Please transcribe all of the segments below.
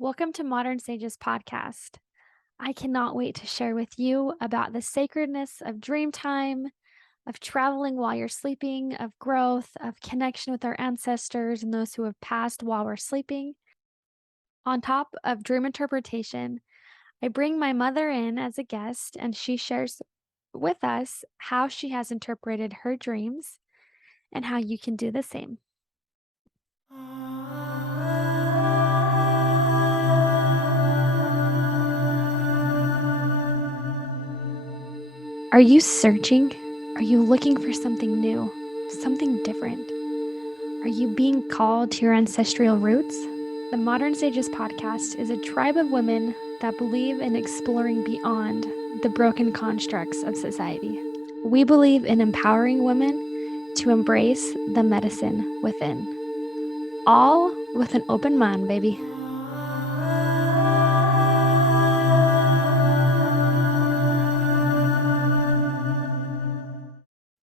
Welcome to Modern Sages podcast. I cannot wait to share with you about the sacredness of dream time, of traveling while you're sleeping, of growth, of connection with our ancestors and those who have passed while we're sleeping. On top of dream interpretation, I bring my mother in as a guest and she shares with us how she has interpreted her dreams and how you can do the same. Are you searching? Are you looking for something new, something different? Are you being called to your ancestral roots? The Modern Sages podcast is a tribe of women that believe in exploring beyond the broken constructs of society. We believe in empowering women to embrace the medicine within, all with an open mind, baby.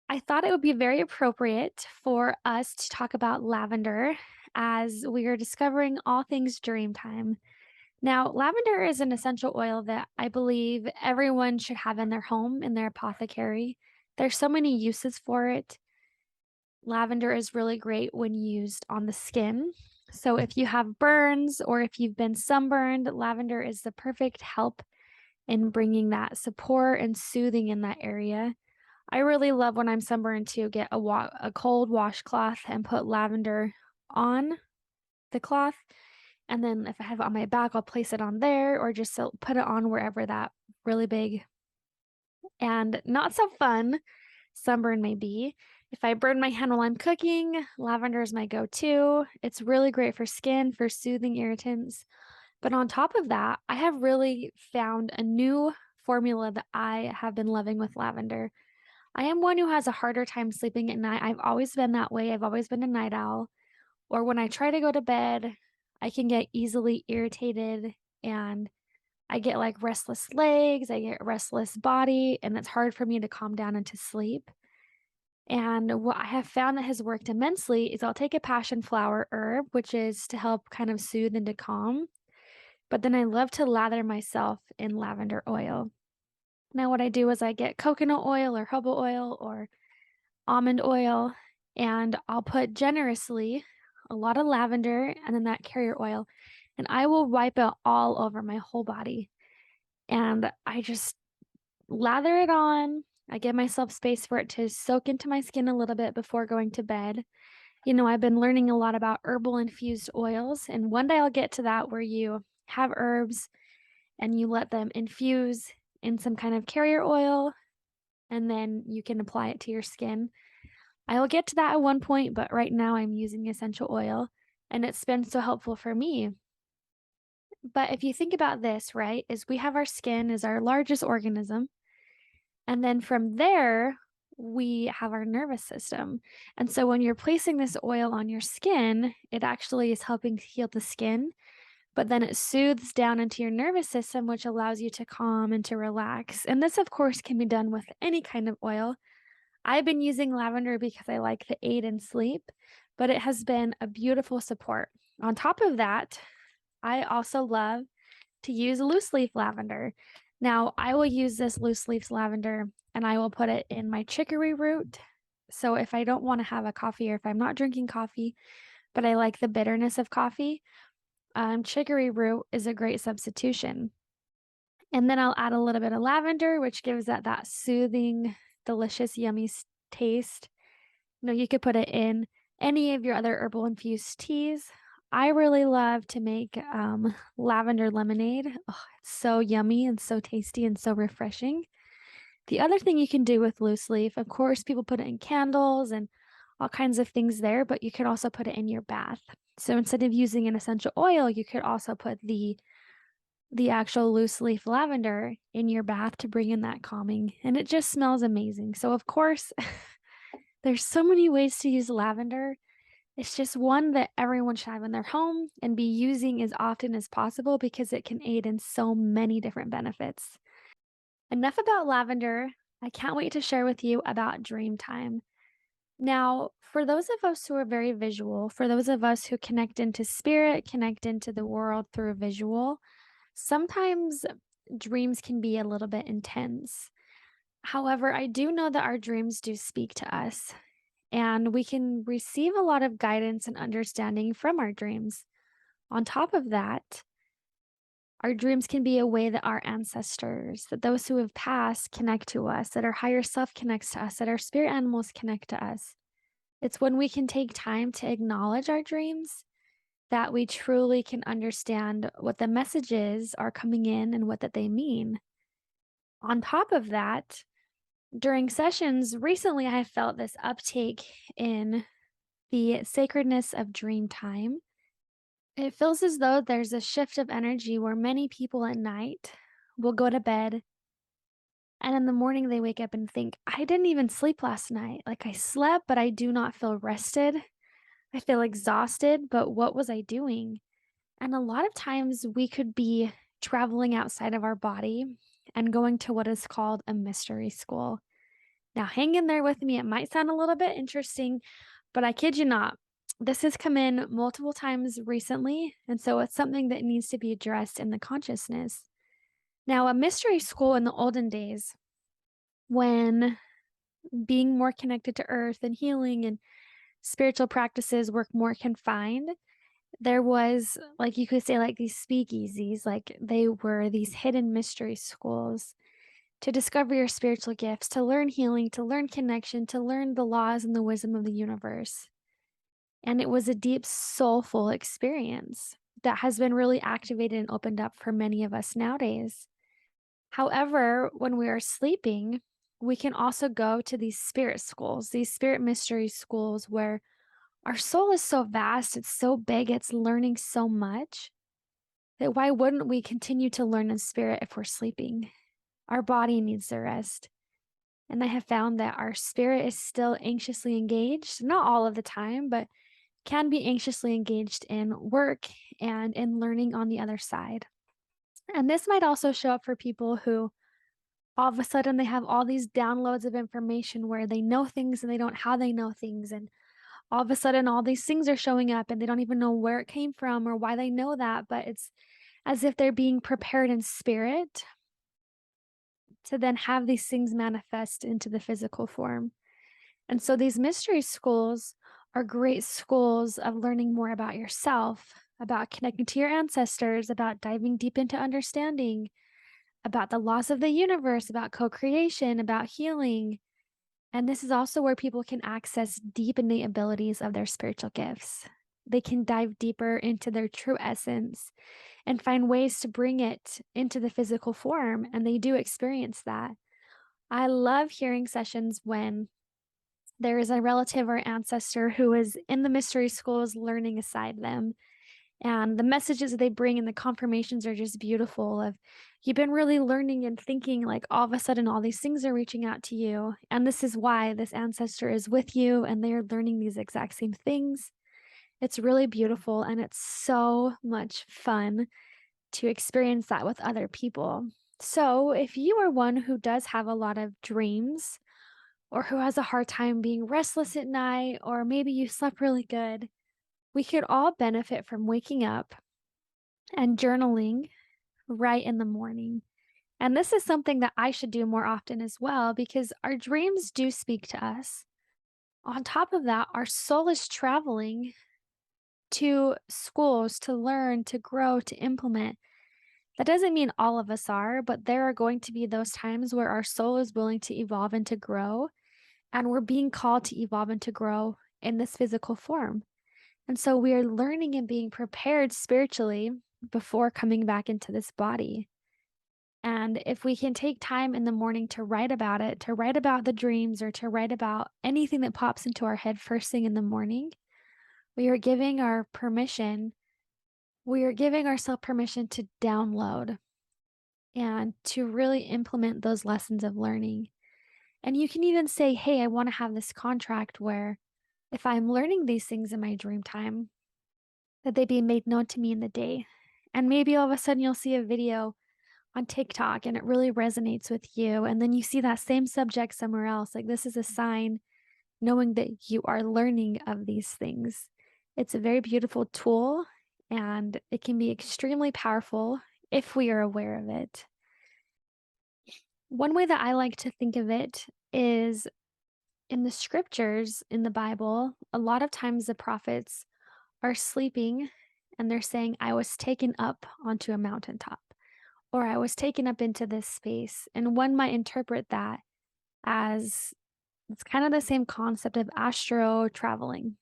I thought it would be very appropriate for us to talk about lavender as we are discovering all things dream time. Now, lavender is an essential oil that I believe everyone should have in their home, in their apothecary. There's so many uses for it. Lavender is really great when used on the skin. So, if you have burns or if you've been sunburned, lavender is the perfect help in bringing that support and soothing in that area. I really love when I'm sunburned to get a cold washcloth and put lavender on the cloth, and then if I have it on my back, I'll place it on there or just put it on wherever that really big and not so fun sunburn may be. If I burn my hand while I'm cooking, lavender is my go-to. It's really great for skin, for soothing irritants. But on top of that, I have really found a new formula that I have been loving with lavender. I am one who has a harder time sleeping at night. I've always been that way. I've always been a night owl. Or when I try to go to bed, I can get easily irritated and I get like restless legs, I get restless body, and it's hard for me to calm down and to sleep. And what I have found that has worked immensely is I'll take a passion flower herb, which is to help kind of soothe and to calm. But then I love to lather myself in lavender oil. Now, what I do is I get coconut oil or jojoba oil or almond oil, and I'll put generously a lot of lavender and then that carrier oil, and I will wipe it all over my whole body. And I just lather it on. I give myself space for it to soak into my skin a little bit before going to bed. I've been learning a lot about herbal infused oils, and one day I'll get to that where you have herbs and you let them infuse in some kind of carrier oil and then you can apply it to your skin. I will get to that at one point, but right now I'm using essential oil and it's been so helpful for me. But if you think about this, right, is we have our skin as our largest organism. And then from there, we have our nervous system. And so when you're placing this oil on your skin, it actually is helping heal the skin, but then it soothes down into your nervous system, which allows you to calm and to relax. And this, of course, can be done with any kind of oil. I've been using lavender because I like the aid in sleep, but it has been a beautiful support. On top of that, I also love to use loose leaf lavender. Now, I will use this loose leaf lavender and I will put it in my chicory root. So if I don't want to have a coffee or if I'm not drinking coffee, but I like the bitterness of coffee, chicory root is a great substitution. And then I'll add a little bit of lavender, which gives that soothing, delicious, yummy taste. You could put it in any of your other herbal infused teas. I really love to make lavender lemonade. Oh, it's so yummy and so tasty and so refreshing. The other thing you can do with loose leaf, of course, people put it in candles and all kinds of things there, but you could also put it in your bath. So instead of using an essential oil, you could also put the actual loose leaf lavender in your bath to bring in that calming, and it just smells amazing. So of course, there's so many ways to use lavender. It's just one that everyone should have in their home and be using as often as possible because it can aid in so many different benefits. Enough about lavender. I can't wait to share with you about dream time. Now, for those of us who are very visual, for those of us who connect into spirit, connect into the world through visual, sometimes dreams can be a little bit intense. However, I do know that our dreams do speak to us, and we can receive a lot of guidance and understanding from our dreams. On top of that, our dreams can be a way that our ancestors, that those who have passed connect to us, that our higher self connects to us, that our spirit animals connect to us. It's when we can take time to acknowledge our dreams that we truly can understand what the messages are coming in and what that they mean. On top of that, during sessions recently, I have felt this uptake in the sacredness of dream time. It feels as though there's a shift of energy where many people at night will go to bed and in the morning they wake up and think, I didn't even sleep last night. Like I slept, but I do not feel rested. I feel exhausted, but what was I doing? And a lot of times we could be traveling outside of our body and going to what is called a mystery school. Now, hang in there with me. It might sound a little bit interesting, but I kid you not. This has come in multiple times recently. And so it's something that needs to be addressed in the consciousness. Now, a mystery school in the olden days, when being more connected to earth and healing and spiritual practices were more confined, there was, like, you could say, like these speakeasies, like they were these hidden mystery schools to discover your spiritual gifts, to learn healing, to learn connection, to learn the laws and the wisdom of the universe. And it was a deep, soulful experience that has been really activated and opened up for many of us nowadays. However, when we are sleeping, we can also go to these spirit schools, these spirit mystery schools where our soul is so vast, it's so big, it's learning so much that why wouldn't we continue to learn in spirit if we're sleeping? Our body needs the rest. And I have found that our spirit is still anxiously engaged, not all of the time, but can be anxiously engaged in work and in learning on the other side. And this might also show up for people who all of a sudden they have all these downloads of information where they know things and they don't how they know things. And all of a sudden all these things are showing up and they don't even know where it came from or why they know that. But it's as if they're being prepared in spirit to then have these things manifest into the physical form. And so these mystery schools are great schools of learning more about yourself, about connecting to your ancestors, about diving deep into understanding, about the laws of the universe, about co creation, about healing. And this is also where people can access deep innate abilities of their spiritual gifts. They can dive deeper into their true essence and find ways to bring it into the physical form. And they do experience that. I love hearing sessions when there is a relative or ancestor who is in the mystery schools learning aside them. And the messages that they bring and the confirmations are just beautiful of you've been really learning and thinking like all of a sudden all these things are reaching out to you. And this is why this ancestor is with you and they are learning these exact same things. It's really beautiful and it's so much fun to experience that with other people. So, if you are one who does have a lot of dreams or who has a hard time being restless at night, or maybe you slept really good, we could all benefit from waking up and journaling right in the morning. And this is something that I should do more often as well because our dreams do speak to us. On top of that, our soul is traveling to schools to learn, to grow, to implement. That doesn't mean all of us are, but there are going to be those times where our soul is willing to evolve and to grow, and we're being called to evolve and to grow in this physical form. And so we are learning and being prepared spiritually before coming back into this body. And if we can take time in the morning to write about it, to write about the dreams or to write about anything that pops into our head first thing in the morning, we are giving our permission, we are giving ourselves permission to download and to really implement those lessons of learning. And you can even say, hey, I want to have this contract where if I'm learning these things in my dream time, that they be made known to me in the day. And maybe all of a sudden you'll see a video on TikTok and it really resonates with you. And then you see that same subject somewhere else. Like, this is a sign knowing that you are learning of these things. It's a very beautiful tool and it can be extremely powerful if we are aware of it. One way that I like to think of it is in the scriptures in the Bible, a lot of times the prophets are sleeping and they're saying, I was taken up onto a mountaintop, or I was taken up into this space. And one might interpret that as it's kind of the same concept of astro traveling.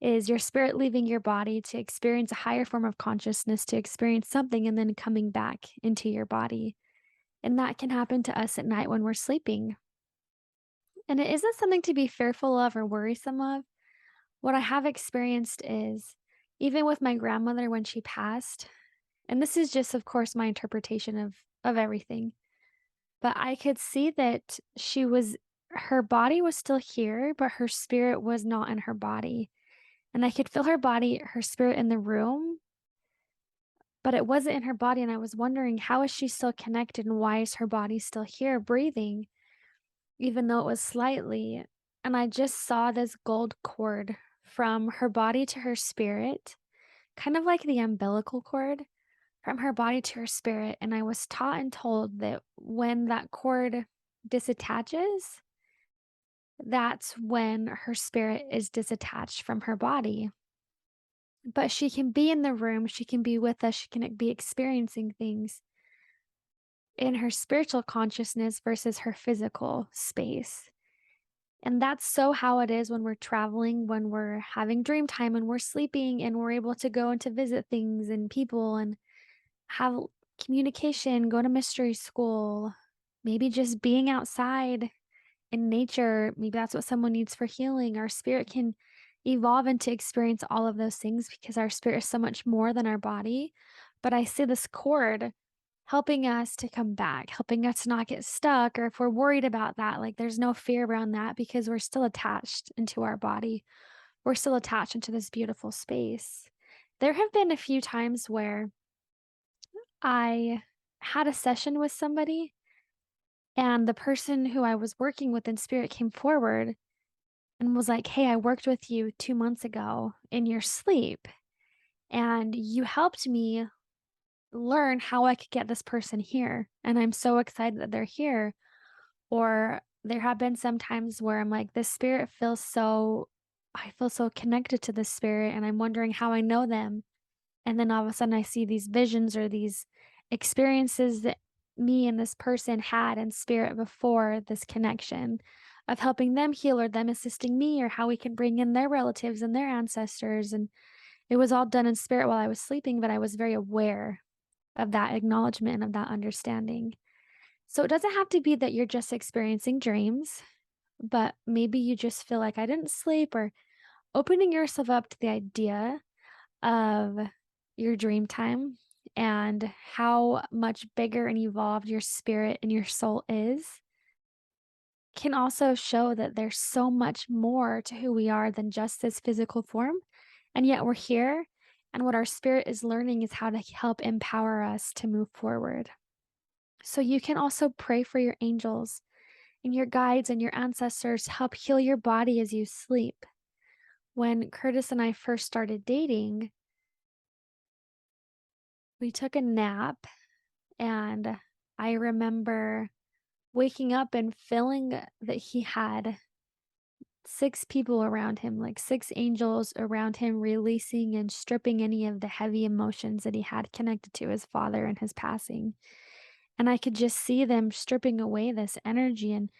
Is your spirit leaving your body to experience a higher form of consciousness, to experience something, and then coming back into your body. And that can happen to us at night when we're sleeping. And it isn't something to be fearful of or worrisome of. What I have experienced is, even with my grandmother when she passed, and this is just, of course, my interpretation of everything, but I could see that her body was still here, but her spirit was not in her body. And I could feel her spirit in the room, but it wasn't in her body. And I was wondering, how is she still connected and why is her body still here breathing, even though it was slightly? And I just saw this gold cord from her body to her spirit, kind of like the umbilical cord from her body to her spirit. And I was taught and told that when that cord disattaches, that's when her spirit is disattached from her body. But she can be in the room, she can be with us, she can be experiencing things in her spiritual consciousness versus her physical space. And that's so how it is when we're traveling, when we're having dream time and we're sleeping and we're able to go and to visit things and people and have communication, go to mystery school, maybe just being outside in nature. Maybe that's what someone needs for healing. Our spirit can evolve into experience all of those things because our spirit is so much more than our body. But I see this cord helping us to come back, helping us to not get stuck, or if we're worried about that, like there's no fear around that because we're still attached into our body. We're still attached into this beautiful space. There have been a few times where I had a session with somebody and the person who I was working with in spirit came forward and was like, "Hey, I worked with you 2 months ago in your sleep, and you helped me learn how I could get this person here, and I'm so excited that they're here." Or there have been some times where I'm like, "This spirit feels so I feel so connected to this spirit, and I'm wondering how I know them." And then all of a sudden I see these visions or these experiences that me and this person had in spirit before this connection of helping them heal or them assisting me or how we can bring in their relatives and their ancestors. And it was all done in spirit while I was sleeping, but I was very aware of that acknowledgement and of that understanding. So it doesn't have to be that you're just experiencing dreams, but maybe you just feel like I didn't sleep, or opening yourself up to the idea of your dream time and how much bigger and evolved your spirit and your soul is can also show that there's so much more to who we are than just this physical form. And yet we're here. And what our spirit is learning is how to help empower us to move forward. So you can also pray for your angels and your guides and your ancestors to help heal your body as you sleep. When Curtis and I first started dating, we took a nap. And I remember waking up and feeling that he had 6 people around him, like 6 angels around him, releasing and stripping any of the heavy emotions that he had connected to his father and his passing. And I could just see them stripping away this energy and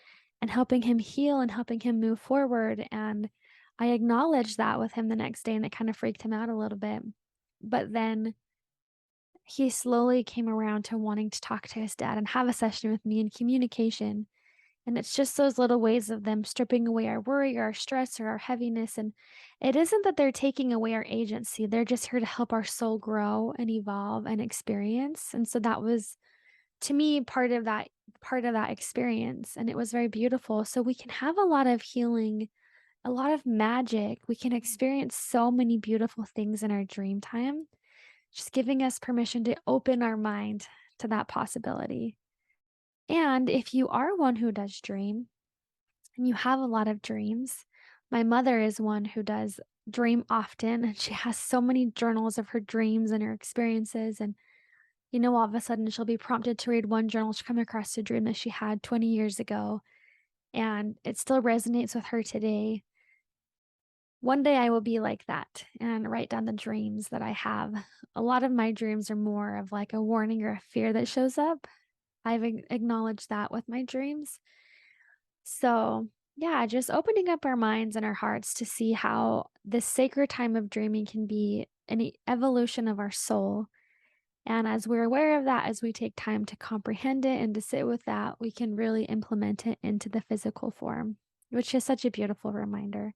helping him heal and helping him move forward. And I acknowledged that with him the next day, and it kind of freaked him out a little bit. But then he slowly came around to wanting to talk to his dad and have a session with me in communication. And it's just those little ways of them stripping away our worry or our stress or our heaviness. And it isn't that they're taking away our agency, they're just here to help our soul grow and evolve and experience. And so that was, to me, part of that experience. And it was very beautiful. So we can have a lot of healing, a lot of magic. We can experience so many beautiful things in our dream time, just giving us permission to open our mind to that possibility. And if you are one who does dream and you have a lot of dreams, My mother is one who does dream often, and she has so many journals of her dreams and her experiences. And, all of a sudden she'll be prompted to read one journal. She'll come across a dream that she had 20 years ago, and it still resonates with her today. One day I will be like that and write down the dreams that I have. A lot of my dreams are more of like a warning or a fear that shows up. I've acknowledged that with my dreams. So, yeah, just opening up our minds and our hearts to see how this sacred time of dreaming can be an evolution of our soul. And as we're aware of that, as we take time to comprehend it and to sit with that, we can really implement it into the physical form, which is such a beautiful reminder.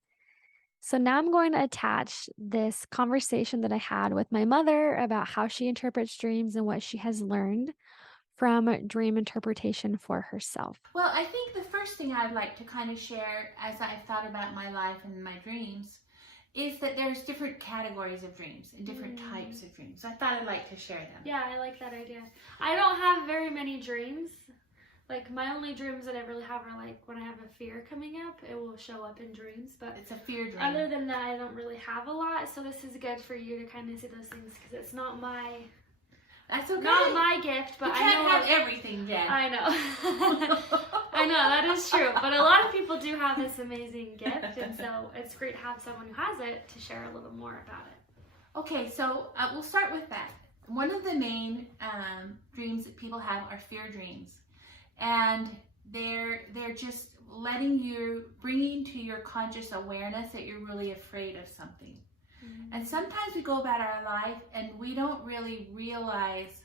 So now I'm going to attach this conversation that I had with my mother about how she interprets dreams and what she has learned from dream interpretation for herself. Well, I think the first thing I'd like to kind of share as I've thought about my life and my dreams is that there's different categories of dreams and different types of dreams. I thought I'd like to share them. Yeah, I like that idea. I don't have very many dreams. Like, my only dreams that I really have are like when I have a fear coming up, it will show up in dreams. But it's a fear dream. Other than that, I don't really have a lot. So this is good for you to kind of see those things because it's not my... That's okay. Not my gift, but you I can't know have everything, Jen. I know. I know, that is true. But a lot of people do have this amazing gift, and so it's great to have someone who has it to share a little more about it. Okay, so we'll start with that. One of the main dreams that people have are fear dreams, and they're just bringing to your conscious awareness that you're really afraid of something. And sometimes we go about our life and we don't really realize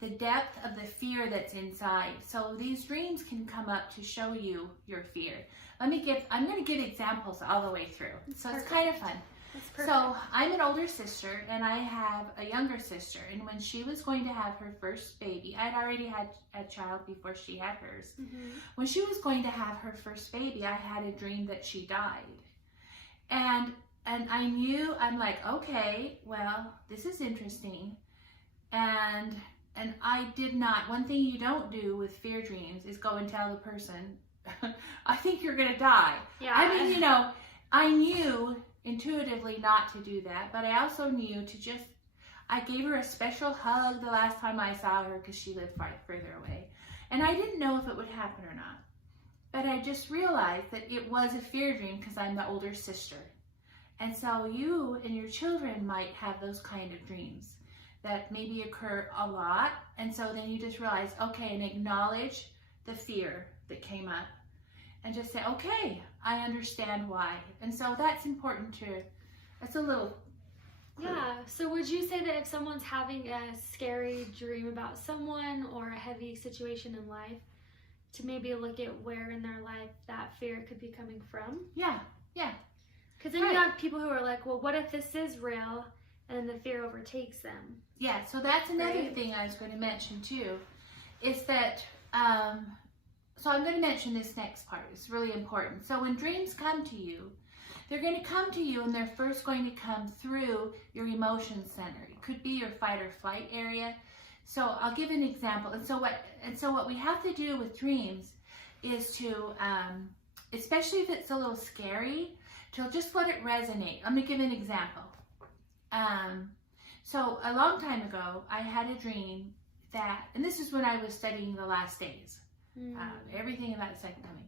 the depth of the fear that's inside. So these dreams can come up to show you your fear. I'm going to give examples all the way through. So it's kind of fun. So I'm an older sister and I have a younger sister. And when she was going to have her first baby, I'd already had a child before she had hers. When she was going to have her first baby, I had a dream that she died. And I knew, I'm like, okay, well, this is interesting. And I did not, one thing you don't do with fear dreams is go and tell the person, I think you're going to die. Yeah. I mean, I knew intuitively not to do that, but I also knew to I gave her a special hug the last time I saw her because she lived far further away. And I didn't know if it would happen or not. But I just realized that it was a fear dream because I'm the older sister. And so you and your children might have those kind of dreams that maybe occur a lot. And so then you just realize, okay, and acknowledge the fear that came up and just say, okay, I understand why. And so that's important too. That's a little clue. Yeah. So would you say that if someone's having a scary dream about someone or a heavy situation in life, to maybe look at where in their life that fear could be coming from? Yeah. Because then you have people who are like, well, what if this is real? And then the fear overtakes them. Yeah, so that's another thing I was going to mention too, is that, so I'm going to mention this next part. It's really important. So when dreams come to you, they're going to come to you and they're first going to come through your emotion center. It could be your fight or flight area. So I'll give an example. And so what we have to do with dreams is to, especially if it's a little scary, to just let it resonate. I'm going to give an example. So a long time ago, I had a dream that, and this is when I was studying the last days, everything about the second coming.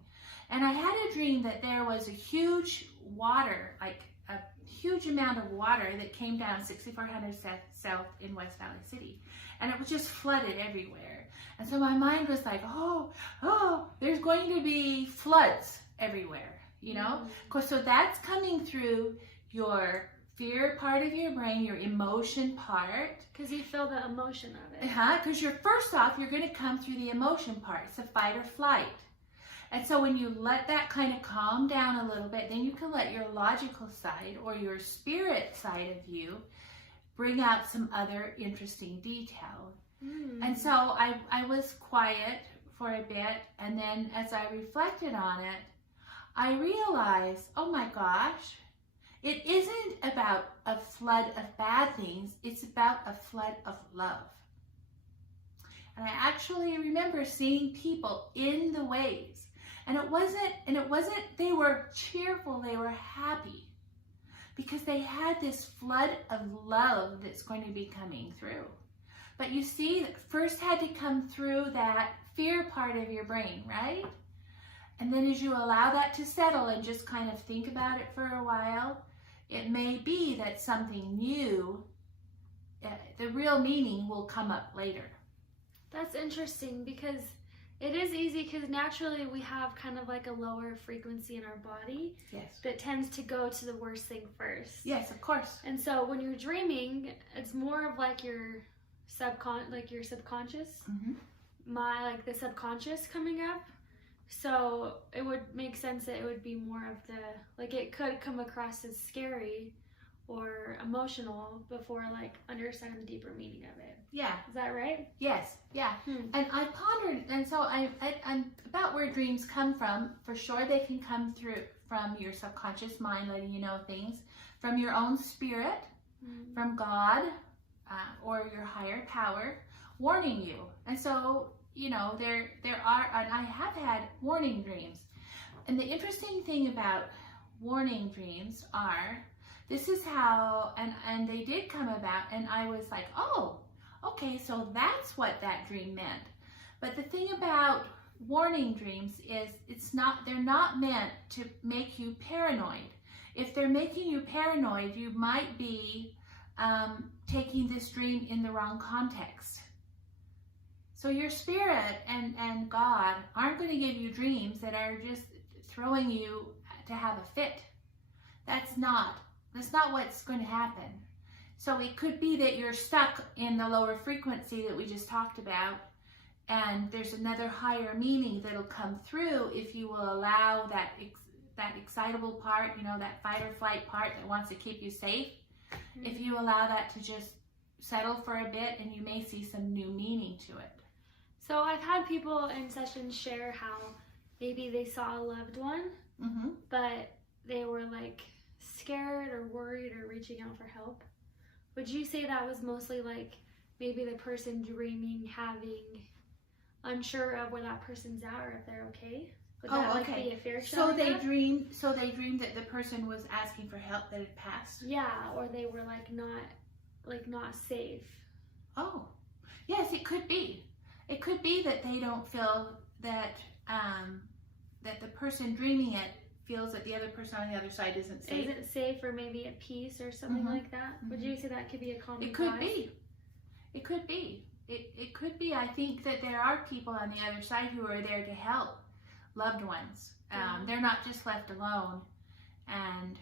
And I had a dream that there was a huge water, like a huge amount of water that came down 6400 South in West Valley City. And it was just flooded everywhere. And so my mind was like, oh, there's going to be floods everywhere. So that's coming through your fear part of your brain, your emotion part. Because you feel the emotion of it. Because you're going to come through the emotion part. It's a fight or flight. And so when you let that kind of calm down a little bit, then you can let your logical side or your spirit side of you bring out some other interesting detail. And so I was quiet for a bit, and then as I reflected on it, I realized, oh my gosh, it isn't about a flood of bad things, it's about a flood of love. And I actually remember seeing people in the waves And it wasn't they were cheerful, they were happy because they had this flood of love that's going to be coming through. But you see, that first had to come through that fear part of your brain, right? And then as you allow that to settle and just kind of think about it for a while, it may be that something new, the real meaning will come up later. That's interesting because it is easy because naturally we have kind of like a lower frequency in our body. Yes. That tends to go to the worst thing first. Yes, of course. And so when you're dreaming, it's more of like your subconscious, the subconscious coming up. So it would make sense that it would be more of the, like it could come across as scary or emotional before like understanding the deeper meaning of it. Yeah. Is that right? Yes, yeah. And I pondered, and so I'm about where dreams come from. For sure they can come through from your subconscious mind letting you know things, from your own spirit, from God, or your higher power warning you. And so, you know, there are, and I have had warning dreams. And the interesting thing about warning dreams are, this is how, and they did come about, and I was like, oh, okay, so that's what that dream meant. But the thing about warning dreams is they're not meant to make you paranoid. If they're making you paranoid, you might be taking this dream in the wrong context. So your spirit and God aren't going to give you dreams that are just throwing you to have a fit. That's not what's going to happen. So it could be that you're stuck in the lower frequency that we just talked about, and there's another higher meaning that'll come through if you will allow that excitable part, you know, that fight or flight part that wants to keep you safe. If you allow that to just settle for a bit, and you may see some new meaning to it. So I've had people in sessions share how maybe they saw a loved one, but they were like scared or worried or reaching out for help. Would you say that was mostly like maybe the person dreaming, unsure of where that person's at or if they're okay? Would that like be a fair So they dreamed that the person was asking for help that had passed? Yeah, or they were like not safe. Oh, yes, it could be. It could be that they don't feel that that the person dreaming it feels that the other person on the other side isn't safe. Isn't safe, or maybe at peace or something like that. Would you say that could be a common It could cause? be. It could be. It could be. I think that there are people on the other side who are there to help loved ones. They're not just left alone. And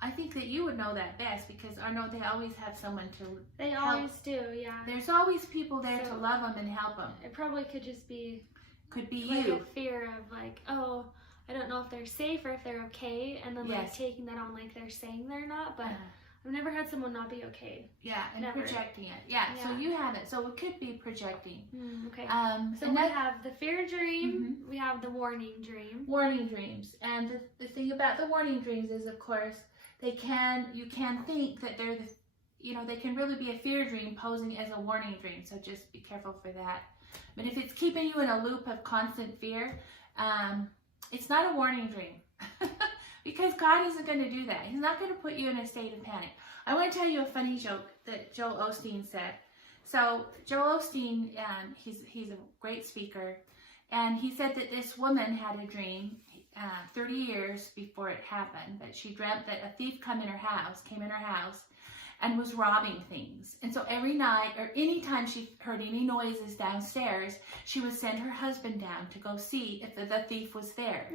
I think that you would know that best, because I know they always have someone to They help. always do, yeah. There's always people there to love them and help them. It probably could just be Could be like you. a fear of like, oh, I don't know if they're safe or if they're okay, and then like taking that on like they're saying they're not, but I've never had someone not be okay. Yeah, and Never. projecting it. Yeah, so you haven't. So it could be projecting. Okay. So and we have the fear dream, we have the warning dream. Warning dreams. And the thing about the warning dreams is, of course, you can think that they're they can really be a fear dream posing as a warning dream. So just be careful for that. But if it's keeping you in a loop of constant fear, it's not a warning dream. Because God isn't going to do that. He's not going to put you in a state of panic. I want to tell you a funny joke that Joel Osteen said. So Joel Osteen, he's a great speaker, and he said that this woman had a dream 30 years before it happened, but she dreamt that a thief came in her house and was robbing things. And so every night, or any time she heard any noises downstairs, she would send her husband down to go see if the thief was there.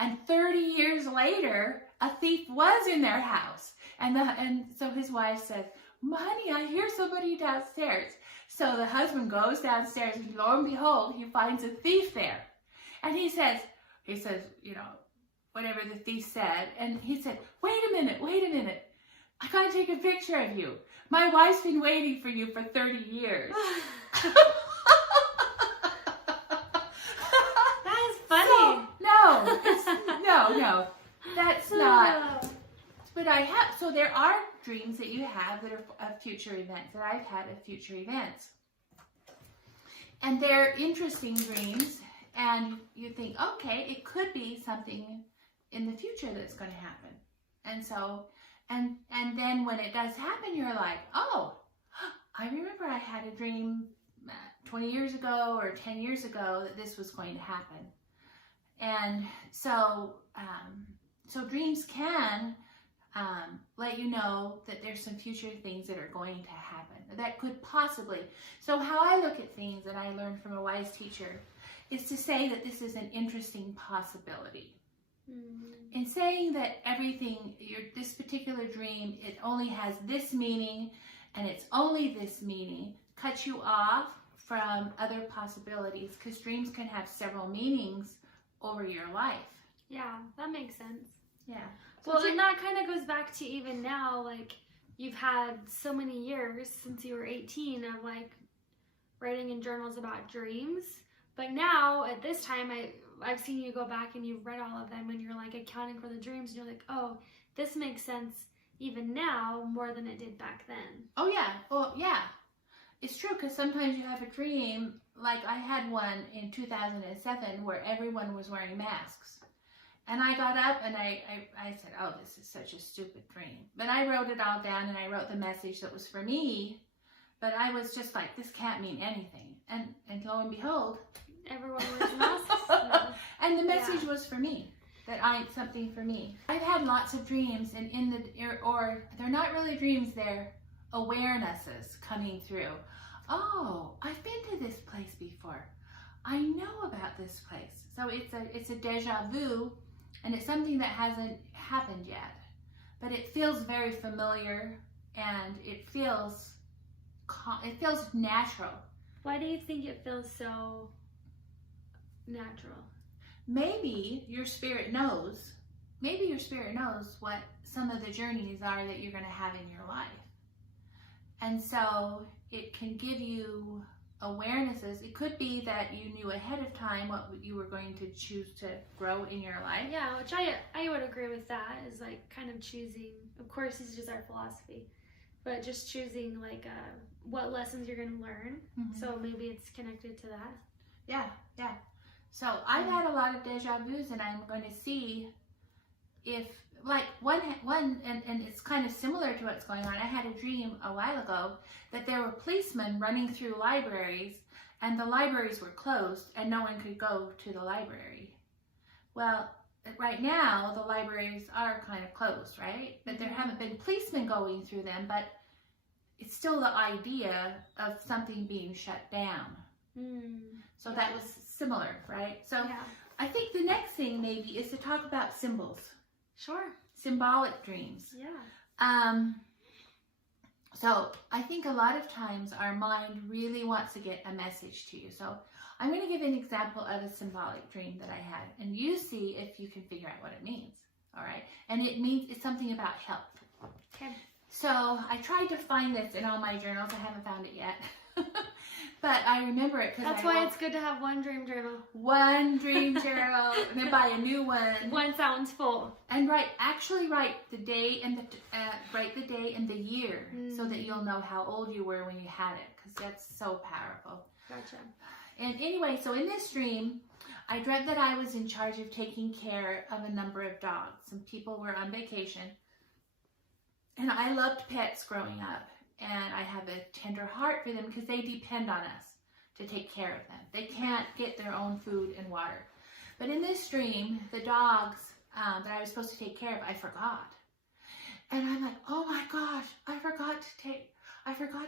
And 30 years later, a thief was in their house. And so his wife said, "Honey, I hear somebody downstairs." So the husband goes downstairs, and lo and behold, he finds a thief there. And he says, whatever the thief said. And he said, wait a minute. I gotta take a picture of you. My wife's been waiting for you for 30 years. That is funny. No, that's not. But so there are dreams that you have that are of future events, that I've had of future events. And they're interesting dreams. And you think, okay, it could be something in the future that's going to happen. And so, and then when it does happen, you're like, oh, I remember I had a dream 20 years ago or 10 years ago that this was going to happen. And so, so dreams can let you know that there's some future things that are going to happen that could possibly. So how I look at things that I learned from a wise teacher is to say that this is an interesting possibility. Mm-hmm. In saying that everything, this particular dream, it only has this meaning and it's only this meaning, cuts you off from other possibilities, because dreams can have several meanings over your life. Yeah, that makes sense. Yeah. Well, and that kind of goes back to even now, like, you've had so many years since you were 18 of, like, writing in journals about dreams. But now, at this time, I've seen you go back and you've read all of them and you're, like, accounting for the dreams. And you're like, oh, this makes sense even now more than it did back then. Oh, yeah. Well, yeah. It's true, because sometimes you have a dream, like I had one in 2007 where everyone was wearing masks. And I got up and I said, oh, this is such a stupid dream. But I wrote it all down and I wrote the message that was for me. But I was just like, this can't mean anything. And lo and behold, everyone wears masks. No. And the message was for me, that something for me. I've had lots of dreams, and or they're not really dreams, they're awarenesses coming through. Oh, I've been to this place before. I know about this place. So it's a deja vu, and it's something that hasn't happened yet, but it feels very familiar, and it feels natural. Why do you think it feels so natural? Maybe your spirit knows. Maybe your spirit knows what some of the journeys are that you're going to have in your life. And so it can give you awarenesses. It could be that you knew ahead of time what you were going to choose to grow in your life. Yeah, which I would agree with that, is like kind of choosing, of course this is just our philosophy, but just choosing like what lessons you're going to learn. Mm-hmm. So maybe it's connected to that. Yeah, yeah. So I've had a lot of deja vus, and I'm going to see if, like, one, and it's kind of similar to what's going on. I had a dream a while ago that there were policemen running through libraries, and the libraries were closed, and no one could go to the library. Well, right now, the libraries are kind of closed, right? But there haven't been policemen going through them, but it's still the idea of something being shut down. Mm. So yeah. That was similar, right? So yeah. I think the next thing maybe is to talk about symbols. Sure. Symbolic dreams. Yeah. So I think a lot of times our mind really wants to get a message to you. So I'm going to give an example of a symbolic dream that I had, and you see if you can figure out what it means. All right. And it's something about health. Okay. So I tried to find this in all my journals. I haven't found it yet. But I remember it because that's why it's good to have one dream journal. One dream journal, and then buy a new one. One sounds full. And write the day and the year, so that you'll know how old you were when you had it, because that's so powerful. Gotcha. And anyway, so in this dream, I dreamt that I was in charge of taking care of a number of dogs. Some people were on vacation, and I loved pets growing up. And I have a tender heart for them because they depend on us to take care of them. They can't get their own food and water. But in this dream, the dogs that I was supposed to take care of, I forgot. And I'm like, oh my gosh, I forgot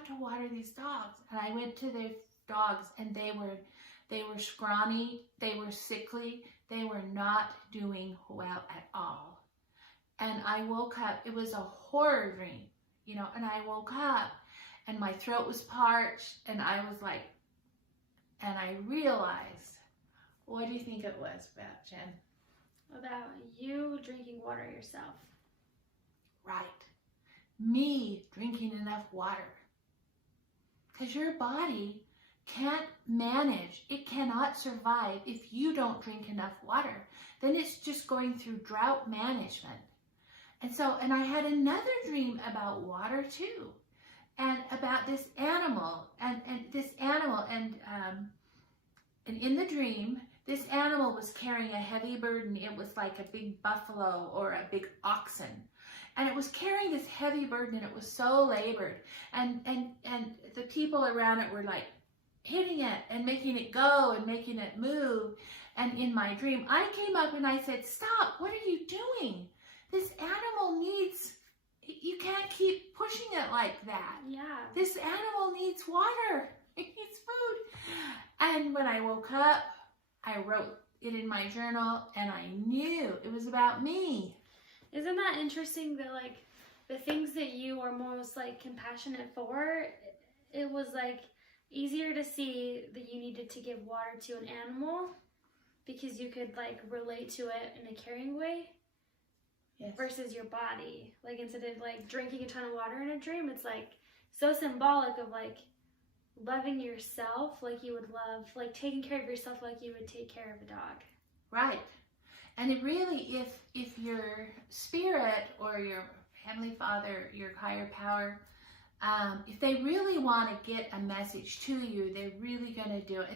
to water these dogs. And I went to the dogs, and they were scrawny, they were sickly, they were not doing well at all. And I woke up, it was a horror dream. And I woke up and my throat was parched, and I was like, and I realized, what do you think it was about, Jen? About you drinking water yourself. Right. Me drinking enough water. Because your body can't manage, it cannot survive if you don't drink enough water. Then it's just going through drought management. And I had another dream about water too, and about this animal, and in the dream, This animal was carrying a heavy burden. It was like a big buffalo or a big oxen. And it was carrying this heavy burden, and it was so labored. And the people around it were like hitting it and making it go and making it move. And in my dream, I came up and I said, "Stop, what are you doing? This animal needs, you can't keep pushing it like that. Yeah. This animal needs water. It needs food." And when I woke up, I wrote it in my journal, and I knew it was about me. Isn't that interesting that like the things that you are most like compassionate for, it was like easier to see that you needed to give water to an animal because you could like relate to it in a caring way? Yes. Versus your body. Like instead of like drinking a ton of water in a dream, it's like so symbolic of like loving yourself like you would love, like taking care of yourself like you would take care of a dog. Right. And it really, if your spirit or your Heavenly Father, your higher power, if they really want to get a message to you, they're really going to do it.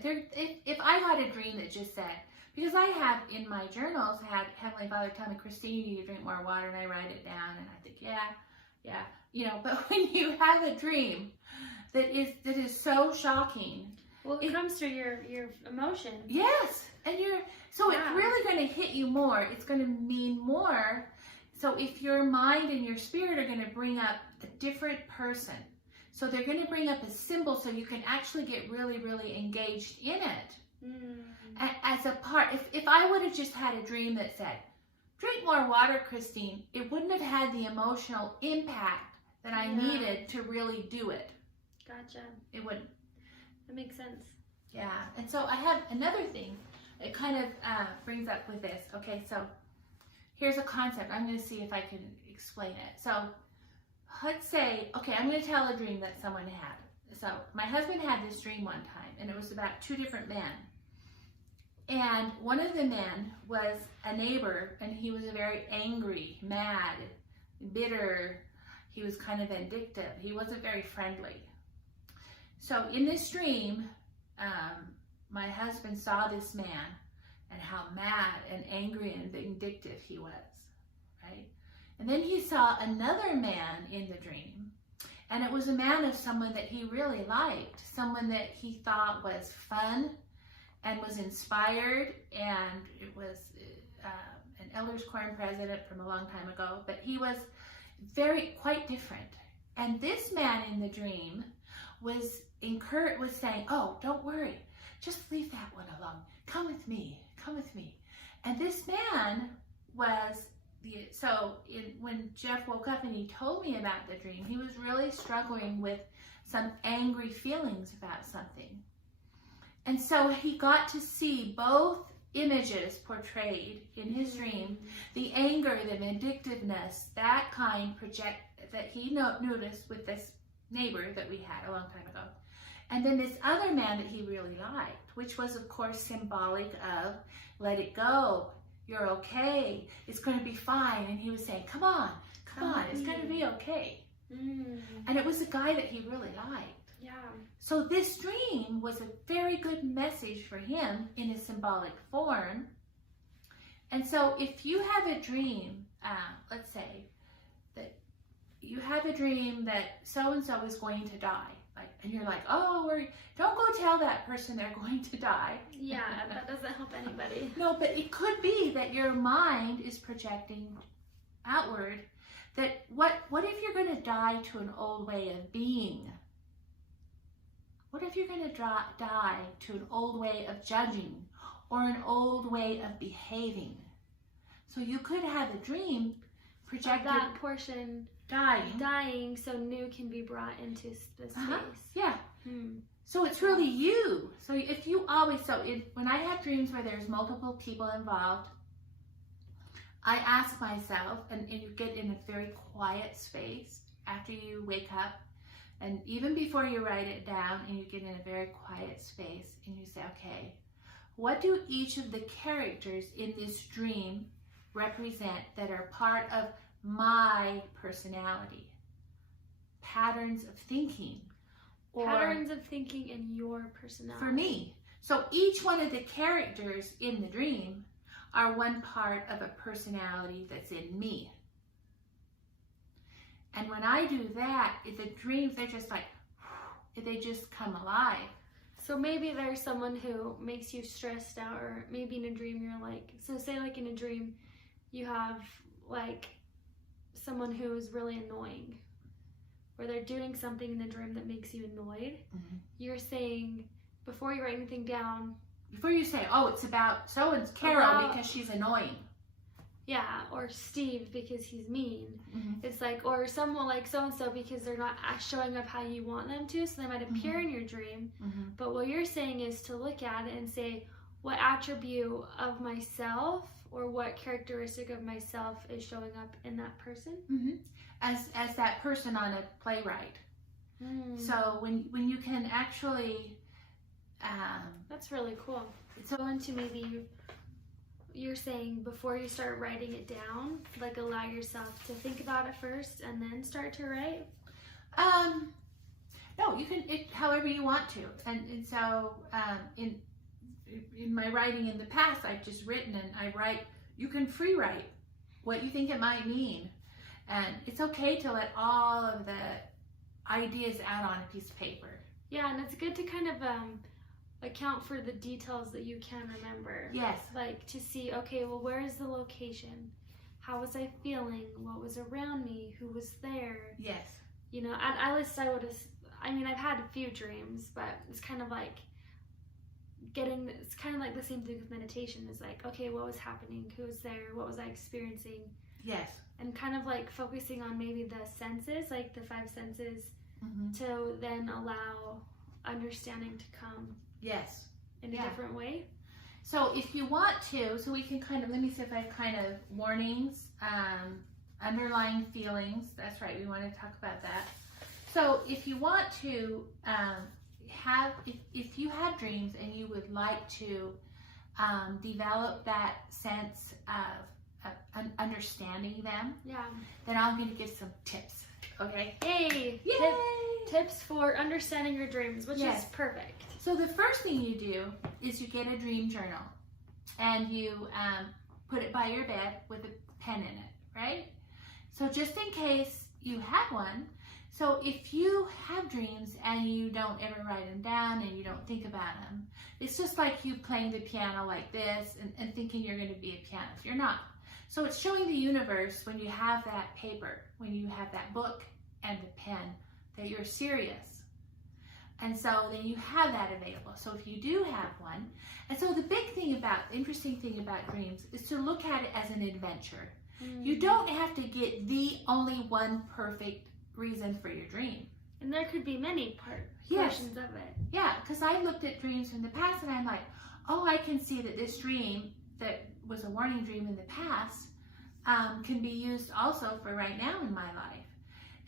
If I had a dream that just said, because I have in my journals had Heavenly Father tell me, "Kristine, you need to drink more water," and I write it down, and I think, yeah, you know. But when you have a dream that is so shocking, well, it comes through your emotion. Yes, and it's really going to hit you more. It's going to mean more. So if your mind and your spirit are going to bring up a different person, so they're going to bring up a symbol, so you can actually get really, really engaged in it. As a part, if I would have just had a dream that said, "Drink more water, Kristine," it wouldn't have had the emotional impact that I needed to really do it. Gotcha. It wouldn't. That makes sense. Yeah, and so I have another thing. It kind of brings up with this. Okay, so here's a concept. I'm going to see if I can explain it. So let's say, okay, I'm going to tell a dream that someone had. So my husband had this dream one time, and it was about two different men. And one of the men was a neighbor, and he was a very angry, mad, bitter. He was kind of vindictive. He wasn't very friendly. So in this dream, my husband saw this man and how mad and angry and vindictive he was, right? And then he saw another man in the dream, and it was a man of someone that he really liked, someone that he thought was fun and was inspired, and it was an elders quorum president from a long time ago, but he was quite different. And this man in the dream was saying, "Oh, don't worry, just leave that one alone. Come with me, come with me." And this man was, when Jeff woke up and he told me about the dream, he was really struggling with some angry feelings about something. And so he got to see both images portrayed in his dream, the anger, the vindictiveness, that kind that he noticed with this neighbor that we had a long time ago. And then this other man that he really liked, which was of course symbolic of let it go, you're okay, it's going to be fine. And he was saying, come on, it's going to be okay. And it was a guy that he really liked. Yeah. So this dream was a very good message for him in a symbolic form. And so if you have a dream, let's say that you have a dream that so-and-so is going to die, and you're like, "Oh, don't go tell that person they're going to die." Yeah, that doesn't help anybody. No, but it could be that your mind is projecting outward that what if you're going to die to an old way of being? What if you're going to die to an old way of judging or an old way of behaving? So you could have a dream projected that portion dying so new can be brought into the space. Yeah. So it's really you. So if you always, when I have dreams where there's multiple people involved, I ask myself, and you get in a very quiet space after you wake up, and even before you write it down, and you get in a very quiet space, and you say, okay, what do each of the characters in this dream represent that are part of my personality? Patterns of thinking. Patterns of thinking in your personality. For me. So each one of the characters in the dream are one part of a personality that's in me. And when I do that, the dreams, they're just like, they just come alive. So maybe there's someone who makes you stressed out, or maybe in a dream you're like, so say like in a dream you have like someone who is really annoying, or they're doing something in the dream that makes you annoyed. Mm-hmm. You're saying, before you write anything down, before you say, oh, it's about so-and-so Carol because she's annoying. Yeah, or Steve because he's mean. Mm-hmm. It's like, or someone like so-and-so because they're not showing up how you want them to, so they might appear in your dream. Mm-hmm. But what you're saying is to look at it and say, what attribute of myself or what characteristic of myself is showing up in that person? Mm-hmm. As that person on a playwright. Mm. So when you can actually... that's really cool. So into maybe... You're saying before you start writing it down, like allow yourself to think about it first and then start to write? No, you can, however you want to. And so in my writing in the past, I've just written and I write, you can free write what you think it might mean. And it's okay to let all of the ideas out on a piece of paper. Yeah, and it's good to kind of account for the details that you can remember. Yes. Like to see, okay, well, where is the location? How was I feeling? What was around me? Who was there? Yes. You know, at least I would have, I mean, I've had a few dreams, but it's kind of like it's kind of like the same thing with meditation. Is like, okay, what was happening? Who was there? What was I experiencing? Yes. And kind of like focusing on maybe the senses, like the 5 senses, to then allow understanding to come. Yes. In a different way. So if you want to, so we can kind of, let me see if I have kind of warnings, underlying feelings. That's right, we want to talk about that. So if you want to if you have dreams and you would like to develop that sense of understanding them, then I'm going to give some tips. Okay? Yay! Yay! Tips for understanding your dreams, which is perfect. So the first thing you do is you get a dream journal and you put it by your bed with a pen in it, right? So just in case you have one, so if you have dreams and you don't ever write them down and you don't think about them, it's just like you playing the piano like this and thinking you're going to be a pianist. You're not. So it's showing the universe when you have that paper, when you have that book and the pen, that you're serious. And so then you have that available. So if you do have one, and so the interesting thing about dreams is to look at it as an adventure. Mm. You don't have to get the only one perfect reason for your dream. And there could be many portions of it. Yeah, because I looked at dreams from the past and I'm like, oh, I can see that this dream that was a warning dream in the past can be used also for right now in my life.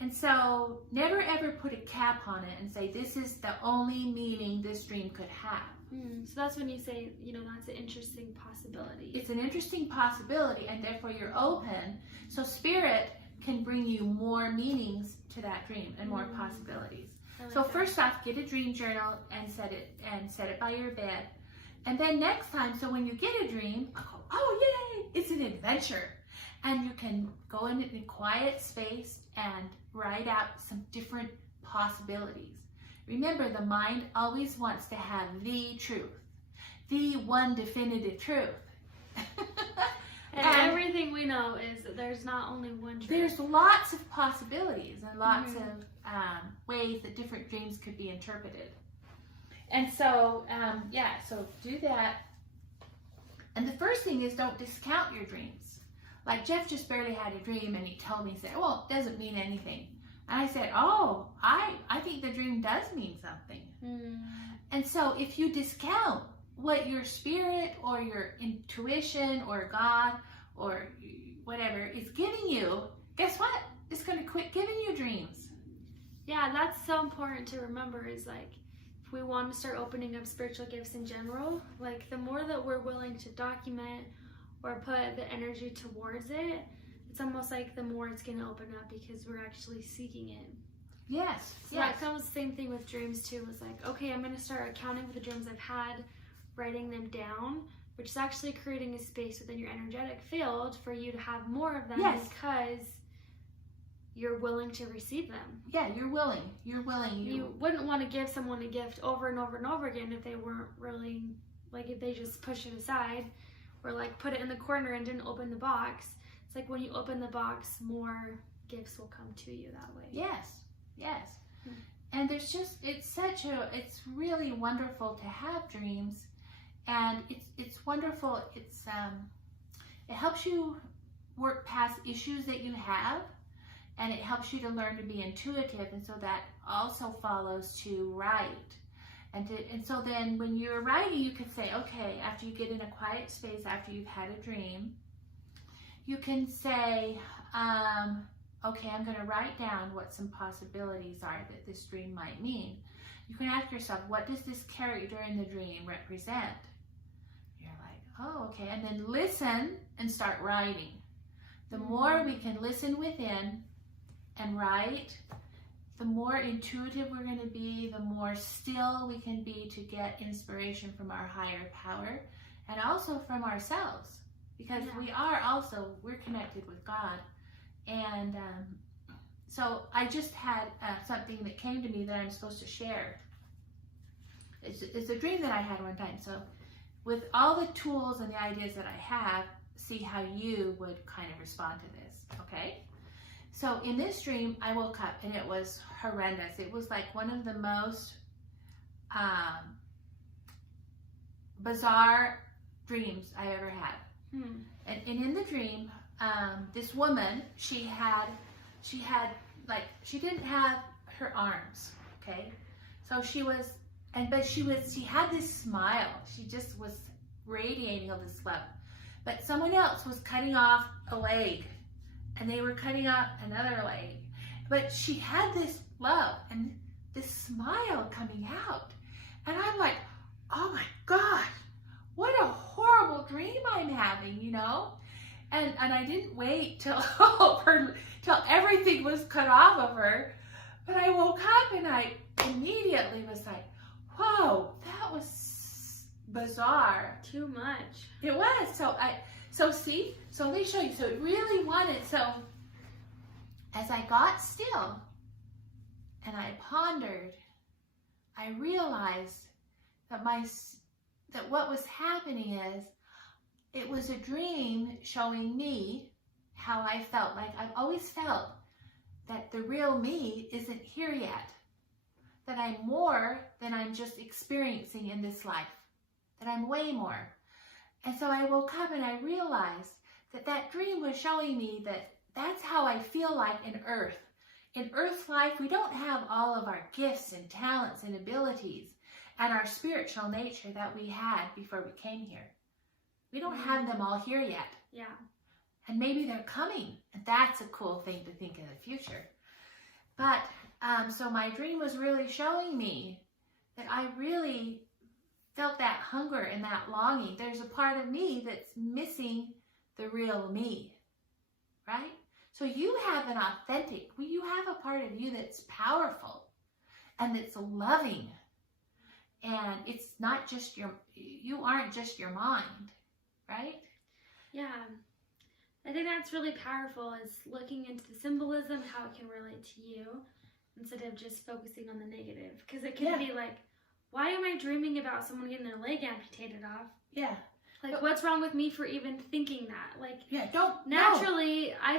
And so never ever put a cap on it and say, this is the only meaning this dream could have. So that's when you say, that's an interesting possibility. It's an interesting possibility, and therefore you're open. So Spirit can bring you more meanings to that dream and more possibilities. So first off, get a dream journal and set it by your bed. And then next time, so when you get a dream, oh yay, it's an adventure. And you can go in a quiet space and write out some different possibilities. Remember, the mind always wants to have the truth, the one definitive truth. And everything we know is that there's not only one truth. There's lots of possibilities and lots of ways that different dreams could be interpreted. And so, so do that. And the first thing is, don't discount your dreams. Like Jeff just barely had a dream and he told me, he said, well, it doesn't mean anything. And I said, oh, I think the dream does mean something. And so if you discount what your spirit or your intuition or God or whatever is giving you, guess what? It's going to quit giving you dreams. Yeah, that's so important to remember, is like, if we want to start opening up spiritual gifts in general, like the more that we're willing to document or put the energy towards it, it's almost like the more it's going to open up because we're actually seeking it. Yes. So that comes the same thing with dreams too. It's like, okay, I'm going to start accounting for the dreams I've had, writing them down, which is actually creating a space within your energetic field for you to have more of them. Yes. Because you're willing to receive them. Yeah, you're willing. You're willing. You wouldn't want to give someone a gift over and over and over again if they weren't really, like, if they just push it aside or like put it in the corner and didn't open the box. It's like when you open the box, more gifts will come to you that way. Yes, yes. And there's just, it's really wonderful to have dreams, and it's wonderful. It helps you work past issues that you have, and it helps you to learn to be intuitive, and so that also follows to write. And so then when you're writing, you can say, okay, after you get in a quiet space, after you've had a dream, you can say, okay, I'm going to write down what some possibilities are that this dream might mean. You can ask yourself, what does this character in the dream represent? You're like, oh, okay. And then listen and start writing. The more we can listen within and write, the more intuitive we're going to be, the more still we can be to get inspiration from our higher power and also from ourselves. Because we're connected with God. And so I just had something that came to me that I'm supposed to share. It's a dream that I had one time. So with all the tools and the ideas that I have, see how you would kind of respond to this, okay? So in this dream, I woke up and it was horrendous. It was like one of the most bizarre dreams I ever had. And in the dream, this woman, she didn't have her arms, okay? So she had this smile. She just was radiating all this love. But someone else was cutting off a leg, and they were cutting off another leg. But she had this love and this smile coming out. And I'm like, oh my God, what a horrible dream I'm having, you know? And I didn't wait till everything was cut off of her. But I woke up and I immediately was like, whoa, that was bizarre. Too much. It was. So let me show you. So it really wanted, so as I got still and I pondered, I realized that what was happening is, it was a dream showing me how I felt. Like I've always felt that the real me isn't here yet. That I'm more than I'm just experiencing in this life. That I'm way more. And so I woke up and I realized that dream was showing me that that's how I feel like in Earth. In Earth life, we don't have all of our gifts and talents and abilities and our spiritual nature that we had before we came here. We don't have them all here yet. Yeah. And maybe they're coming. And that's a cool thing to think in the future. But, so my dream was really showing me that I really felt that hunger and that longing. There's a part of me that's missing the real me, right? So you have you have a part of you that's powerful and that's loving. And it's not just you aren't just your mind. Right? Yeah. I think that's really powerful, is looking into the symbolism, how it can relate to you, instead of just focusing on the negative. Because it can be like, why am I dreaming about someone getting their leg amputated off? Yeah. Like, what's wrong with me for even thinking that? Like, I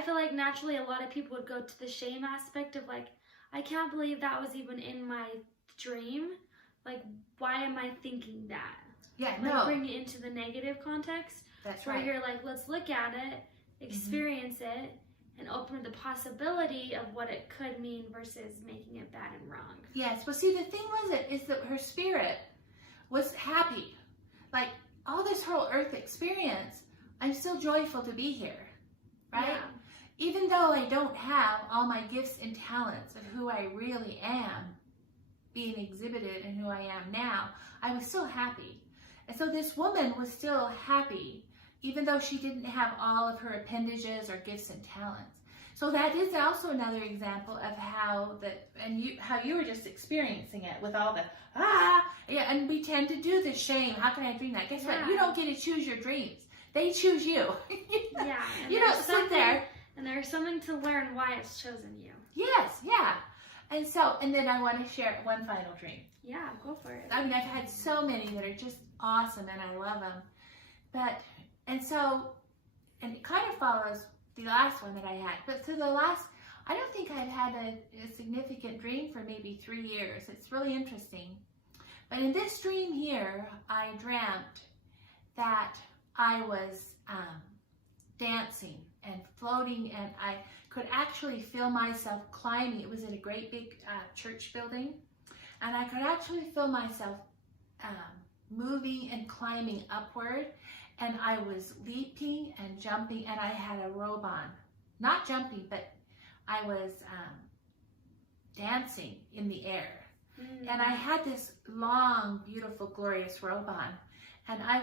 feel like naturally a lot of people would go to the shame aspect of like, I can't believe that was even in my dream. Like, why am I thinking that? Yeah, Bring it into the negative context. That's where right. you're like, let's look at it, experience it, and open the possibility of what it could mean versus making it bad and wrong. Yes. Well, see, the thing is that her spirit was happy. Like, all this whole Earth experience, I'm still joyful to be here, right? Yeah. Even though I don't have all my gifts and talents of who I really am being exhibited and who I am now, I was still happy. And so this woman was still happy, even though she didn't have all of her appendages or gifts and talents. So that is also another example of how you were just experiencing it with all the Yeah, and we tend to do the shame. How can I dream that? Guess what? You don't get to choose your dreams. They choose you. Yeah. You don't sit there. And there's something to learn why it's chosen you. Yes, yeah. And then I want to share one final dream. Yeah, go for it. I mean, I've had so many that are just awesome and I love them. And it kind of follows the last one that I had. But to the last, I don't think I've had a significant dream for maybe 3 years. It's really interesting. But in this dream here, I dreamt that I was dancing and floating, and I could actually feel myself climbing. It was in a great big church building, and I could actually feel myself moving and climbing upward, and I was leaping and jumping, and I had a robe on. Not jumping, but I was dancing in the air. And I had this long, beautiful, glorious robe on. And I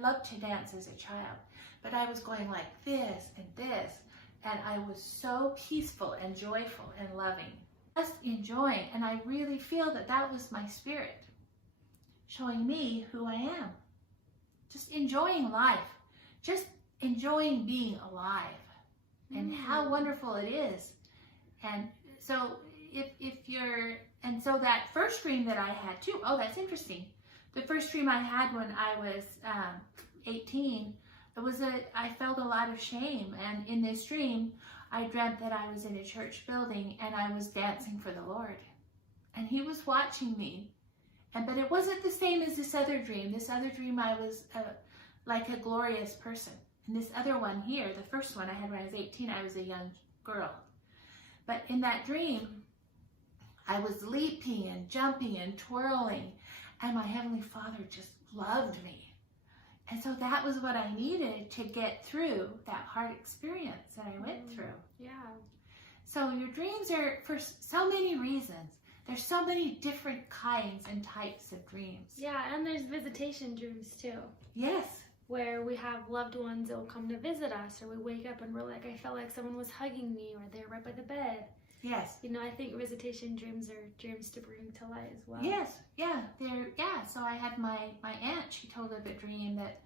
loved to dance as a child, but I was going like this and this, and I was so peaceful and joyful and loving, just enjoying. And I really feel that that was my spirit showing me who I am, just enjoying life, just enjoying being alive and how wonderful it is. And so so that first dream that I had too, oh, that's interesting. The first dream I had when I was 18, I felt a lot of shame. And in this dream, I dreamt that I was in a church building and I was dancing for the Lord. And he was watching me. But it wasn't the same as this other dream. This other dream, I was like a glorious person. And this other one here, the first one I had when I was 18, I was a young girl. But in that dream, I was leaping and jumping and twirling, and my Heavenly Father just loved me. And so that was what I needed to get through that hard experience that I went through. Yeah. So your dreams are for so many reasons. There's so many different kinds and types of dreams. Yeah, and there's visitation dreams too. Yes. Where we have loved ones that will come to visit us, or we wake up and we're like, I felt like someone was hugging me, or they're right by the bed. Yes. You know, I think visitation dreams are dreams to bring to light as well. Yes, yeah. So I had my aunt, she told of a dream that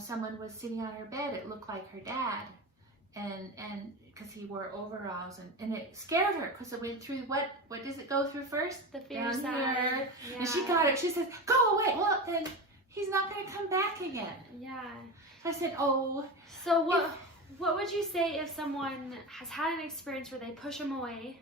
someone was sitting on her bed. It looked like her dad, and because he wore overalls, and it scared her because it went through, what does it go through first? The fear Down side. here. Yeah. And she got it. She said, go away. Well, then he's not going to come back again. Yeah. So I said, oh. So what would you say if someone has had an experience where they push them away?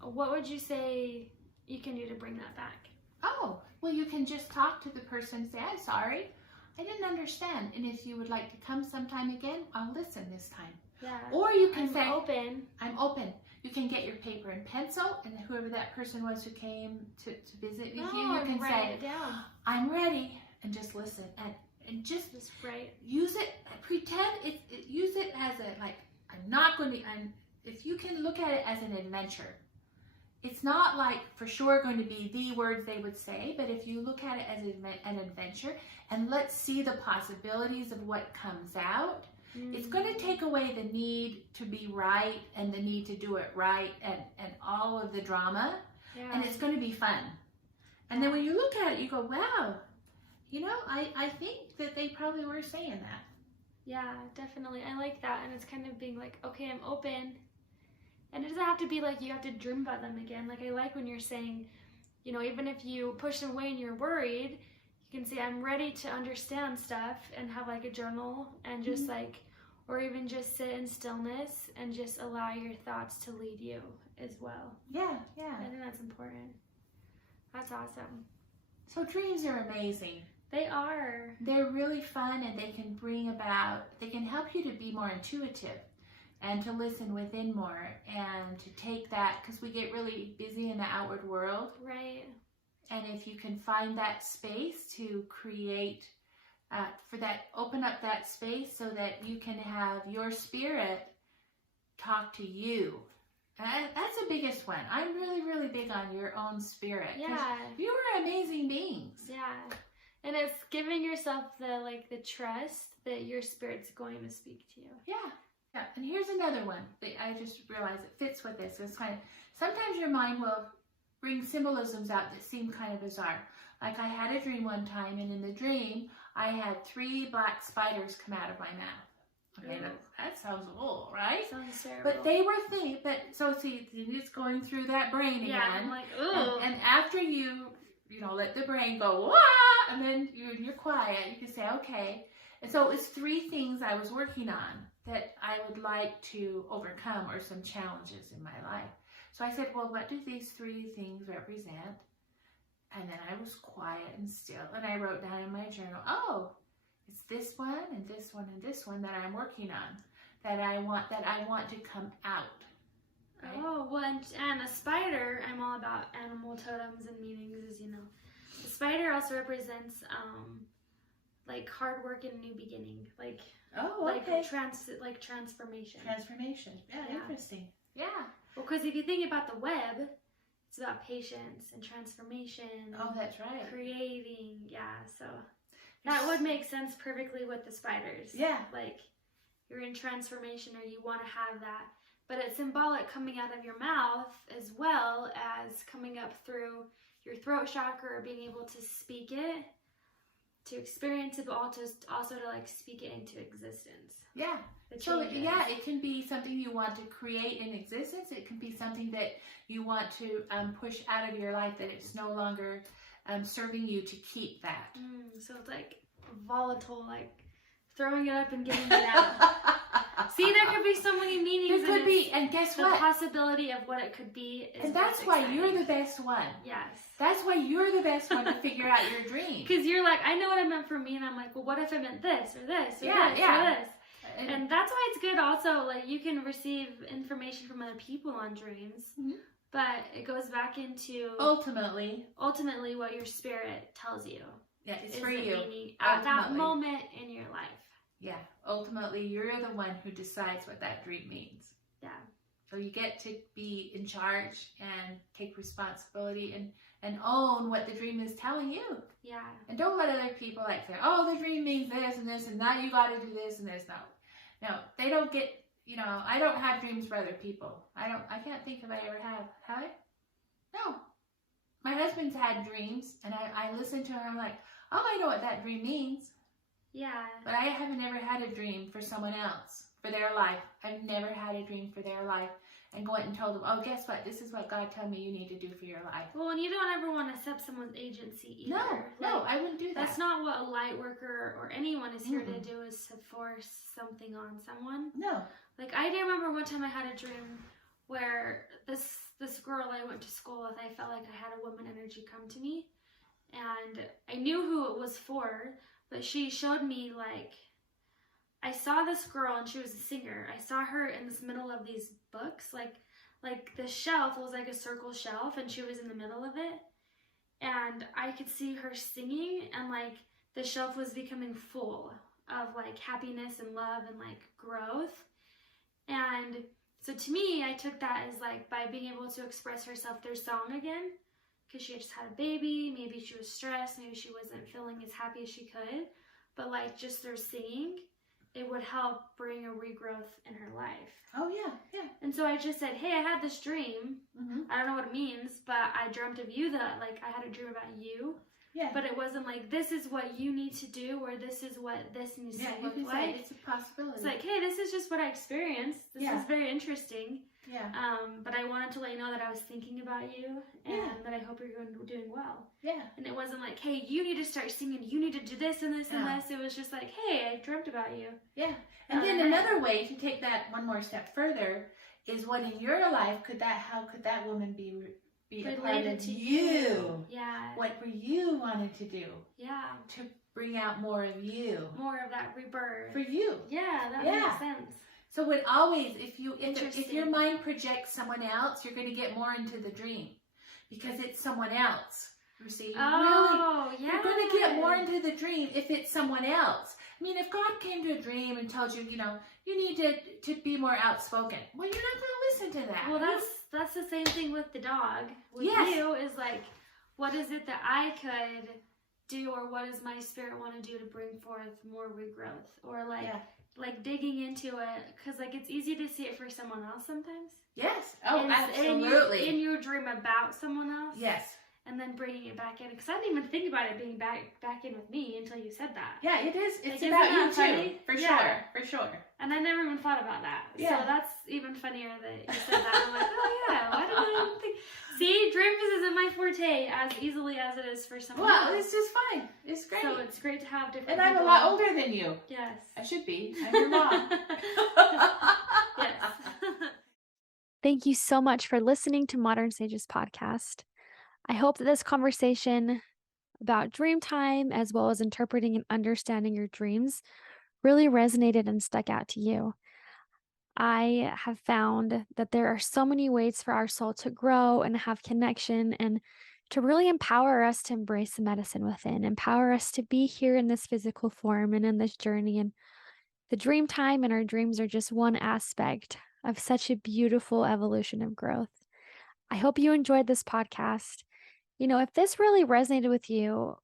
What would you say you can do to bring that back? Oh, well, you can just talk to the person and say, I'm sorry, I didn't understand. And if you would like to come sometime again, I'll listen this time. Yeah. Or you can say, open. I'm open. You can get your paper and pencil, and whoever that person was who came to visit with you can say, it down. I'm ready, and just listen. And just right. Use it, pretend, use it as if you can look at it as an adventure. It's not like for sure going to be the words they would say, but if you look at it as an adventure, and let's see the possibilities of what comes out, it's going to take away the need to be right and the need to do it right and all of the drama, and it's going to be fun. And then when you look at it, you go, wow, you know, I think that they probably were saying that. Yeah, definitely. I like that. And it's kind of being like, okay, I'm open. And it doesn't have to be like you have to dream about them again. Like I like when you're saying, you know, even if you push them away and you're worried, you can say, I'm ready to understand stuff, and have like a journal and just like, or even just sit in stillness and just allow your thoughts to lead you as well. Yeah. I think that's important. That's awesome. So dreams are amazing. They are. They're really fun, and they can help you to be more intuitive and to listen within more and to take that, because we get really busy in the outward world. Right. And if you can find that space to create, open up that space so that you can have your spirit talk to you. And that's the biggest one. I'm really, really big on your own spirit. Yeah. You are amazing beings. Yeah. And it's giving yourself the trust that your spirit's going to speak to you. Yeah. And here's another one that I just realized it fits with this. It's kind of, sometimes your mind will bring symbolisms out that seem kind of bizarre. Like I had a dream one time, and in the dream, I had 3 black spiders come out of my mouth. Okay, that sounds old, right? Sounds terrible. But they were so see, it's going through that brain again. Yeah, I'm like, ooh. And after you let the brain go, wah, and then you're quiet, you can say, okay. And so it's 3 things I was working on that I would like to overcome, or some challenges in my life. So I said, well, what do these 3 things represent? And then I was quiet and still, and I wrote down in my journal, oh, it's this one and this one and this one that I'm working on, that I want to come out. Right? Oh, well, and a spider, I'm all about animal totems and meanings, as you know. The spider also represents like hard work and a new beginning, like transformation. Transformation. Yeah, interesting. Yeah. Well, because if you think about the web, it's about patience and transformation. Oh, that's right. Creating, so that would make sense perfectly with the spiders. Yeah. Like you're in transformation, or you want to have that. But it's symbolic coming out of your mouth as well as coming up through your throat chakra, or being able to speak it, to experience it, but also to like speak it into existence. Yeah. So it can be something you want to create in existence. It can be something that you want to push out of your life, that it's no longer serving you, to keep that. So it's like volatile, like throwing it up and getting it out. See, there could be so many meanings. There could be, and guess what? The possibility of what it could be is and that's why you're the best one. Yes. That's why you're the best one to figure out your dream. Because you're like, I know what it meant for me, and I'm like, well, what if it meant this, or this, or this, or this? And that's why it's good also, like, you can receive information from other people on dreams, but it goes back into ultimately what your spirit tells you. Yeah, it's for you. At that moment in your life. Yeah, ultimately, you're the one who decides what that dream means. Yeah. So you get to be in charge and take responsibility and own what the dream is telling you. Yeah. And don't let other people like say, oh, the dream means this and this, and now you got to do this and this. No, they don't get, I don't have dreams for other people. I can't think if I ever have. Have I? No. My husband's had dreams, and I listen to him, I'm like, oh, I know what that dream means. Yeah. But I haven't ever had a dream for someone else, for their life. I've never had a dream for their life and went and told them, oh, guess what? This is what God told me you need to do for your life. Well, and you don't ever want to accept someone's agency either. No, I wouldn't do that. That's not what a light worker or anyone is here to do, is to force something on someone. No. Like, I do remember one time I had a dream where this girl I went to school with, I felt like I had a woman energy come to me. And I knew who it was for, but she showed me, like, I saw this girl and she was a singer. I saw her in this middle of these books, like the shelf was like a circle shelf, and she was in the middle of it. And I could see her singing, and like the shelf was becoming full of like happiness and love and like growth. And so to me, I took that as like, by being able to express herself through song again, because she had just had a baby, maybe she was stressed, maybe she wasn't feeling as happy as she could, but like just through singing, it would help bring a regrowth in her life. Oh, yeah, yeah. And so I just said, hey, I had this dream. I don't know what it means, but I dreamt of you, that like I had a dream about you. Yeah. But it wasn't like, this is what you need to do, or this is what this needs to look like. It's a possibility. It's like, hey, this is just what I experienced. This is very interesting. Yeah. But I wanted to let you know that I was thinking about you, and that I hope you're doing well. Yeah. And it wasn't like, hey, you need to start singing, you need to do this and this and this. It was just like, hey, I dreamt about you. Yeah. And then another way to take that one more step further is, what in your life how could that woman be a part of you? Yeah. What were you wanting to do? Yeah. To bring out more of you. More of that rebirth. For you. Yeah, that makes sense. So it always, if your mind projects someone else, you're going to get more into the dream, because it's someone else. You see, you're going to get more into the dream if it's someone else. I mean, if God came to a dream and told you, you need to be more outspoken, well, you're not going to listen to that. Well, that's the same thing with the dog. With you is like, what is it that I could do, or what does my spirit want to do to bring forth more regrowth, or like like digging into it, because like it's easy to see it for someone else sometimes. Yes. Oh, And absolutely. in your dream about someone else. Yes. And then bringing it back in, because I didn't even think about it being back in with me until you said that. Yeah, it is. It's like, about you funny? too, for sure, for sure. And I never even thought about that. Yeah. So that's even funnier that you said that. I'm like, oh yeah, why did I even think? See, dreams isn't my forte as easily as it is for someone else. Well, it's just fine. It's great. So it's great to have different. And I'm a lot older than you. Yes. I should be. I'm your mom. Yes. Thank you so much for listening to Modern Sages podcast. I hope that this conversation about dream time, as well as interpreting and understanding your dreams, really resonated and stuck out to you. I have found that there are so many ways for our soul to grow and have connection and to really empower us to embrace the medicine within, empower us to be here in this physical form and in this journey. And the dream time and our dreams are just one aspect of such a beautiful evolution of growth. I hope you enjoyed this podcast. If this really resonated with you,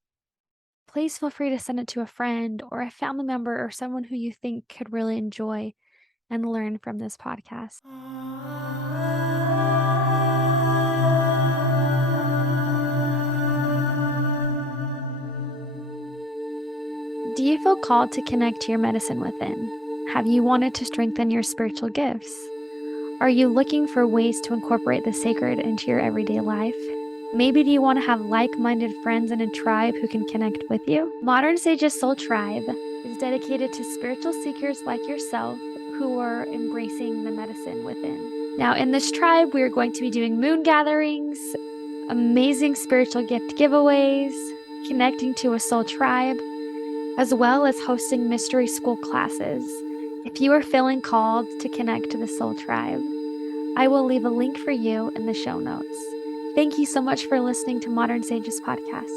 please feel free to send it to a friend or a family member or someone who you think could really enjoy and learn from this podcast. Do you feel called to connect to your medicine within? Have you wanted to strengthen your spiritual gifts? Are you looking for ways to incorporate the sacred into your everyday life? Maybe do you want to have like-minded friends in a tribe who can connect with you? Modern Sages Soul Tribe is dedicated to spiritual seekers like yourself who are embracing the medicine within. Now, in this tribe, we are going to be doing moon gatherings, amazing spiritual gift giveaways, connecting to a soul tribe, as well as hosting mystery school classes. If you are feeling called to connect to the soul tribe, I will leave a link for you in the show notes. Thank you so much for listening to Modern Sages podcast.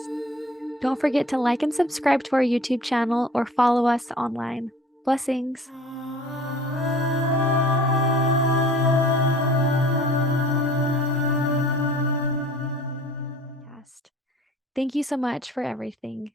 Don't forget to like and subscribe to our YouTube channel or follow us online. Blessings. Thank you so much for everything.